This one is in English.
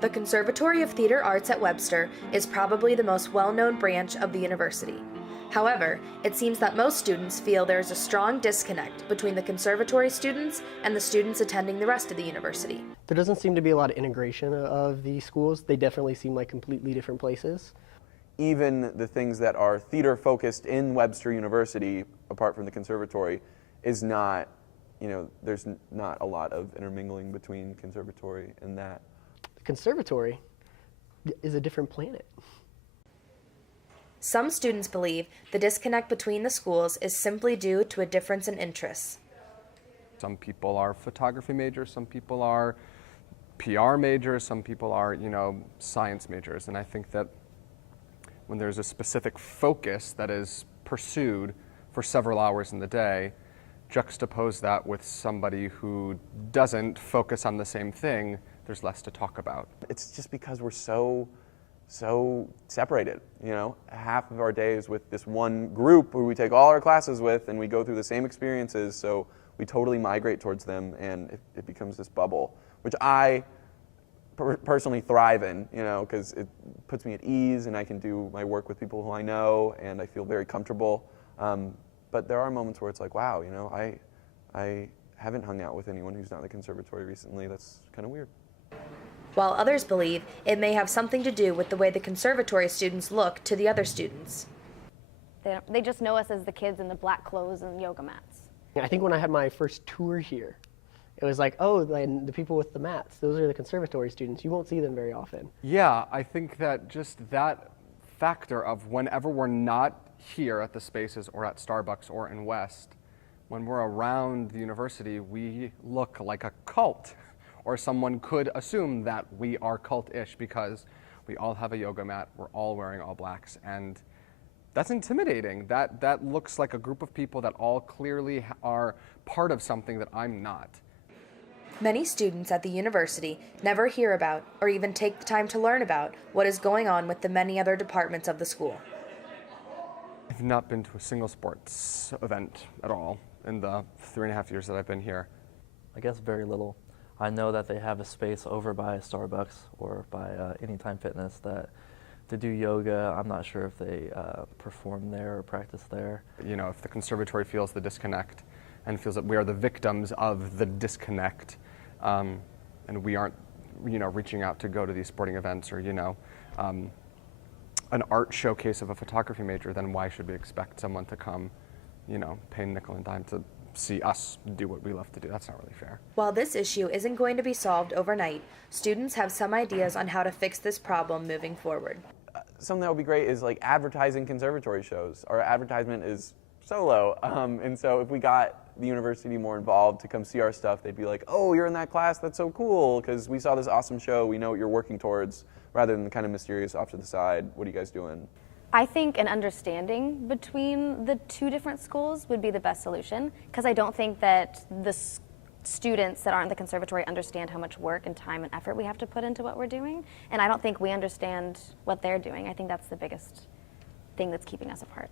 The Conservatory of Theater Arts at Webster is probably the most well-known branch of the university. However, it seems that most students feel there is a strong disconnect between the conservatory students and the students attending the rest of the university. There doesn't seem to be a lot of integration of the schools. They definitely seem like completely different places. Even the things that are theater focused in Webster University, apart from the conservatory, is not, there's not a lot of intermingling between conservatory and that. The conservatory is a different planet. Some students believe the disconnect between the schools is simply due to a difference in interests. Some people are photography majors, some people are PR majors, some people are, science majors. And I think that when there's a specific focus that is pursued for several hours in the day, juxtapose that with somebody who doesn't focus on the same thing, there's less to talk about. It's just because we're so separated, half of our days with this one group who we take all our classes with and we go through the same experiences, so we totally migrate towards them and it becomes this bubble, which I personally thrive in, because it puts me at ease and I can do my work with people who I know and I feel very comfortable. But there are moments where it's like, wow, I haven't hung out with anyone who's not in the conservatory recently. That's kind of weird. While others believe it may have something to do with the way the conservatory students look to the other students. They just know us as the kids in the black clothes and yoga mats. I think when I had my first tour here, it was like, oh, the people with the mats, those are the conservatory students. You won't see them very often. Yeah, I think that just that factor of whenever we're not here at the spaces or at Starbucks or in West, when we're around the university, we look like a cult. Or someone could assume that we are cult-ish because we all have a yoga mat, we're all wearing all blacks, and that's intimidating. That looks like a group of people that all clearly are part of something that I'm not. Many students at the university never hear about or even take the time to learn about what is going on with the many other departments of the school. I've not been to a single sports event at all in the 3.5 years that I've been here. I guess very little. I know that they have a space over by Starbucks or by Anytime Fitness that to do yoga. I'm not sure if they perform there or practice there. If the conservatory feels the disconnect and feels that we are the victims of the disconnect, and we aren't, reaching out to go to these sporting events or, an art showcase of a photography major, then why should we expect someone to come, pay nickel and dime to see us do what we love to do? That's not really fair. While this issue isn't going to be solved overnight, students have some ideas on how to fix this problem moving forward. Something that would be great is like advertising conservatory shows. Our advertisement is so low, and so if we got the university more involved to come see our stuff, they'd be like, oh, you're in that class, that's so cool, because we saw this awesome show, we know what you're working towards, rather than kind of mysterious off to the side, what are you guys doing? I think an understanding between the two different schools would be the best solution, because I don't think that the students that aren't in the conservatory understand how much work and time and effort we have to put into what we're doing, and I don't think we understand what they're doing. I think that's the biggest thing that's keeping us apart.